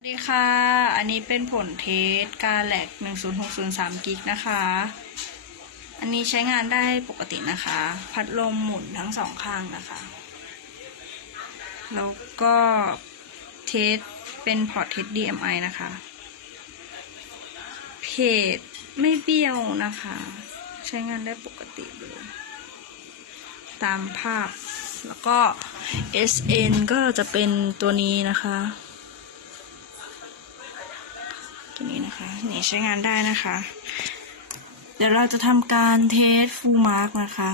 สวัสดีค่ะ อันนี้เป็นผลเทสกาแหลก10603กิกนะคะ อันนี้ใช้งานได้ปกตินะคะ พัดลมหมุนทั้งสองข้างนะคะ แล้วก็เทสเป็นพอร์ตเทส DMI นะคะ เพจไม่เบี้ยวนะคะ ใช้งานได้ปกติเลย ตามภาพ แล้วก็ SN ก็จะเป็นตัวนี้นะคะ ตัวนี้นะคะ นี่ใช้งานได้นะคะ เดี๋ยวเราจะทำการเทสฟูลมาร์กนะคะ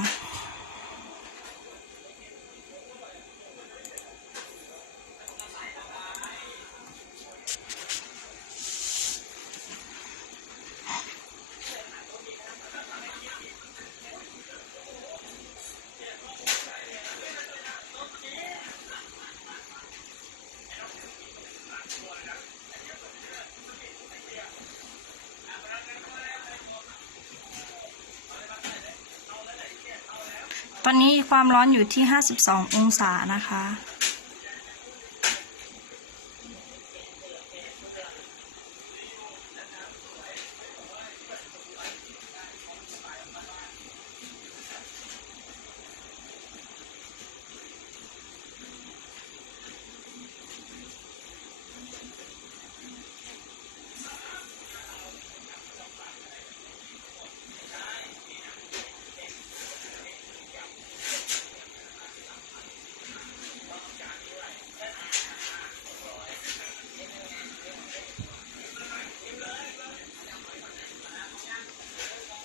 ตอนนี้ความร้อนอยู่ที่ 52 องศานะคะ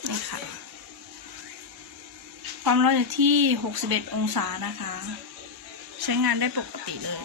นี่ค่ะ ความร้อนอยู่ที่ 61 องศานะคะ ใช้งานได้ปกติเลย